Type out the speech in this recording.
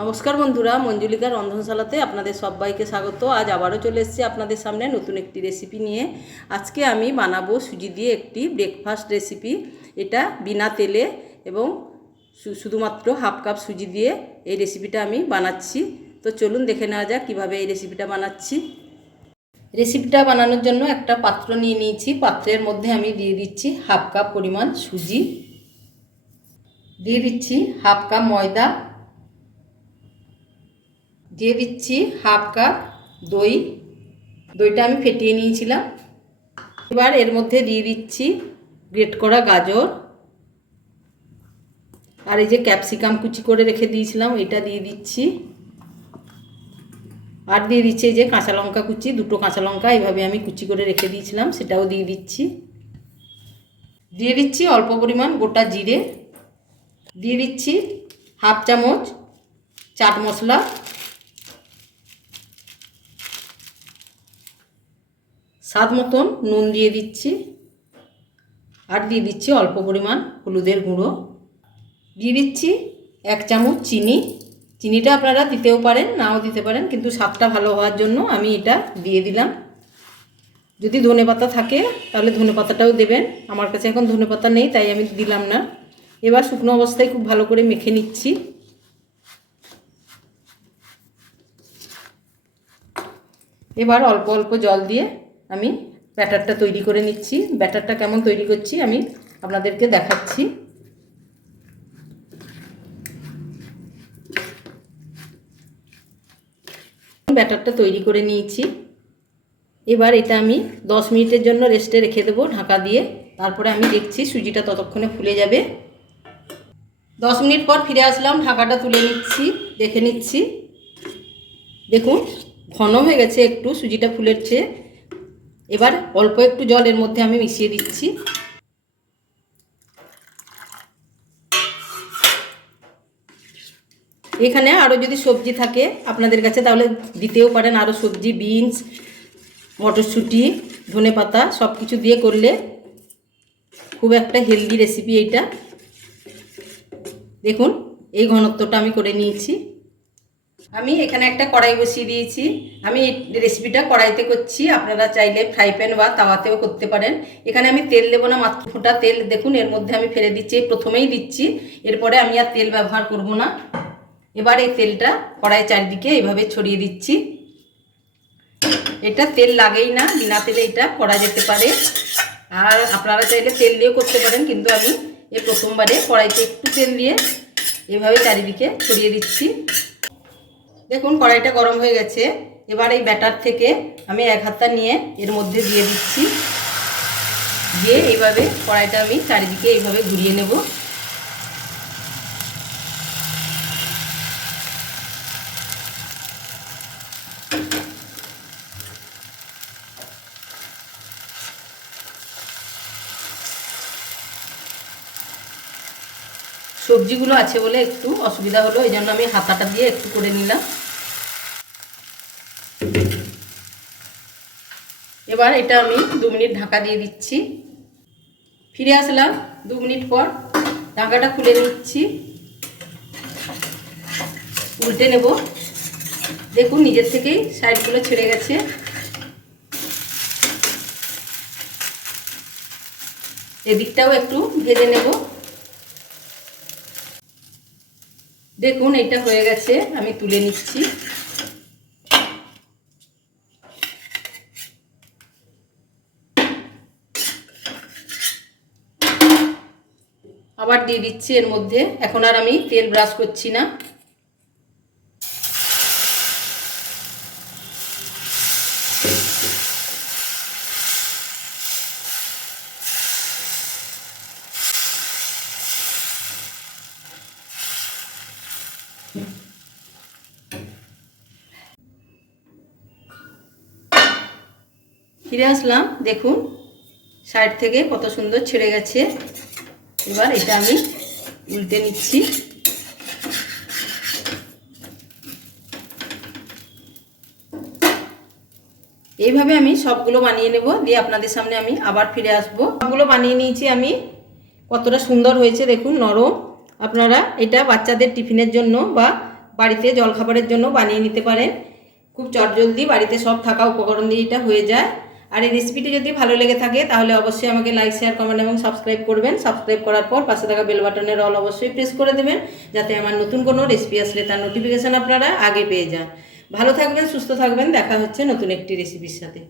নমস্কার বন্ধুরা মঞ্জুলিকা রন্ধনশালাতে আপনাদের সবাইকে স্বাগত। আজ আবারও চলে এসেছি আপনাদের সামনে নতুন একটি রেসিপি নিয়ে। আজকে আমি বানাবো সুজি দিয়ে একটি ব্রেকফাস্ট রেসিপি এটা বিনা তেলে এবং শুধুমাত্র হাফ কাপ সুজি দিয়ে এই রেসিপিটা আমি বানাচ্ছি। তো চলুন দেখে নেওয়া যাক কীভাবে এই রেসিপিটা বানাচ্ছি। রেসিপিটা বানানোর জন্য একটা পাত্র নিয়ে নিয়েছি। পাত্রের মধ্যে আমি দিয়ে দিচ্ছি হাফ কাপ পরিমাণ সুজি। দিয়ে দিচ্ছি হাফ কাপ ময়দা। দিয়ে দিচ্ছি হাফ কাপ দই। দইটা আমি ফেটিয়ে নিয়েছিলাম। এবার এর মধ্যে দিয়ে দিচ্ছি গ্রেট করা গাজর। আর এই যে ক্যাপসিকাম কুচি করে রেখে দিয়েছিলাম, এটা দিয়ে দিচ্ছি। আর দিয়ে দিচ্ছি এই যে কাঁচা লঙ্কা কুচি, দুটো কাঁচা লঙ্কা এইভাবে আমি কুচি করে রেখে দিয়েছিলাম, সেটাও দিয়ে দিচ্ছি। দিয়ে দিচ্ছি অল্প পরিমাণ গোটা জিরে। দিয়ে দিচ্ছি হাফ চামচ চাট মশলা। স্বাদ মতন নুন দিয়ে দিচ্ছি। আর দিয়ে দিচ্ছি অল্প পরিমাণ হলুদের গুঁড়ো। দিয়ে দিচ্ছি এক চামচ চিনি। চিনিটা আপনারা দিতেও পারেন, নাও দিতে পারেন, কিন্তু স্বাদটা ভালো হওয়ার জন্য আমি এটা দিয়ে দিলাম। যদি ধনে পাতা থাকে, তাহলে ধনে পাতাটাও দেবেন। আমার কাছে এখন ধনে পাতা নেই, তাই আমি দিলাম না। এবার শুকনো অবস্থায় খুব ভালো করে মেখে নিচ্ছি। এবার অল্প অল্প জল দিয়ে আমি ব্যাটারটা তৈরি করে নিচ্ছি। ব্যাটারটা কেমন তৈরি করছি আমি আপনাদেরকে দেখাচ্ছি। ব্যাটারটা তৈরি করে নিয়েছি। এবার এটা আমি দশ মিনিটের জন্য রেস্টে রেখে দেবো ঢাকা দিয়ে। তারপরে আমি দেখছি সুজিটা ততক্ষণে ফুলে যাবে। দশ মিনিট পর ফিরে আসলাম, ঢাকাটা তুলে নিচ্ছি, দেখে নিচ্ছি। দেখুন, ঘন হয়ে গেছে একটু, সুজিটা ফুলেছে। এবার অল্প একটু জলের মধ্যে আমি মিশিয়ে দিচ্ছি। এখানে আরও যদি সবজি থাকে আপনাদের কাছে, তাহলে দিতেও পারেন। আরও সবজি, বিনস, মটরশুঁটি, ধনে পাতা সব কিছু দিয়ে করলে খুব একটা হেলদি রেসিপি এইটা। দেখুন, এই ঘনত্বটা আমি করে নিয়েছি। আমি এখানে একটা কড়াই বসিয়ে দিয়েছি। আমি রেসিপিটা কড়াইতে করছি। আপনারা চাইলে ফ্রাই প্যান বা তাওয়াতেও করতে পারেন। এখানে আমি তেল দেবো না, মাত্র ফোটা তেল। দেখুন, এর মধ্যে আমি ফেলে দিচ্ছি প্রথমেই দিচ্ছি। এরপরে আমি আর তেল ব্যবহার করব না। এবার এই তেলটা কড়াই চারিদিকে এইভাবে ছড়িয়ে দিচ্ছি। এটা তেল লাগেই না, বিনা তেলে এটা করা যেতে পারে। আর আপনারা চাইলে তেল দিয়েও করতে পারেন, কিন্তু আমি এই প্রথমবারে কড়াইতে একটু তেল দিয়ে এভাবে চারিদিকে ছড়িয়ে দিচ্ছি। দেখুন, কড়াইটা গরম হয়ে গেছে। এবার এই ব্যাটার থেকে আমি এক হাতটা নিয়ে এর মধ্যে দিয়ে দিচ্ছি। দিয়ে এইভাবে কড়াইটা আমি চারিদিকে এইভাবে ঘুরিয়ে নেব। সবজিগুলো আছে বলে একটু অসুবিধা হলো, এই জন্য আমি হাতাটা দিয়ে একটু করে নিলাম। এবার এটা আমি দু মিনিট ঢাকা দিয়ে দিচ্ছি। ফিরে আসলাম দু মিনিট পর। ঢাকাটা খুলে নিচ্ছি। উল্টে নেব। দেখুন, নিজের থেকেই সাইডগুলো ছেড়ে গেছে। এদিকটাও একটু ভেজে নেব। দেখুন, এটা হয়ে গেছে। আমি তুলে নিচ্ছি। আবার দিয়ে দিচ্ছি এর মধ্যে। এখন আর আমি তেল ব্রাশ করছি না। ফিরে আসলাম, দেখুন, সাইড থেকে কত সুন্দর ছেড়ে গেছে। এবার এটা আমি উল্টে নিচ্ছি। এইভাবে আমি সবগুলো বানিয়ে নেব, দিয়ে আপনাদের সামনে আমি আবার ফিরে আসব। সবগুলো বানিয়ে নিয়েছি আমি। কতটা সুন্দর হয়েছে দেখুন, নরম। আপনারা এটা বাচ্চাদের টিফিনের জন্য বা বাড়িতে জলখাবারের জন্য বানিয়ে নিতে পারেন। খুব চটজলদি বাড়িতে সব থাকা উপকরণ দিয়ে এটা হয়ে যায়। আর এই রেসিপিটি যদি ভালো লেগে থাকে, তাহলে অবশ্যই আমাকে লাইক শেয়ার কমেন্ট এবং সাবস্ক্রাইব করবেন। সাবস্ক্রাইব করার পর পাশে থাকা বেল বাটনের অল অবশ্যই প্রেস করে দেবেন, যাতে আমার নতুন কোনো রেসিপি আসলে তার নোটিফিকেশান আপনারা আগে পেয়ে যান। ভালো থাকবেন, সুস্থ থাকবেন, দেখা হচ্ছে নতুন একটি রেসিপির সাথে।